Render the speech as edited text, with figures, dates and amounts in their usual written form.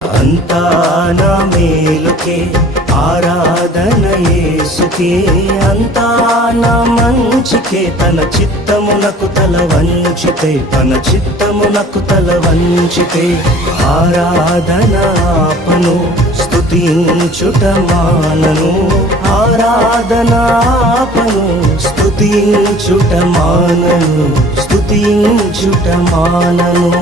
అంతా నా మేలుకే ఆరాధన యేసుకే, అంతా నా మంచికే. తన చిత్తమునకు తల వంచితే, తన చిత్తమునకు తల వంచితే ఆరాధన ఆపను, స్తుతించుట మానను. ఆరాధన ఆపను, స్తుతించుట మానను, స్తుతించుట మానను.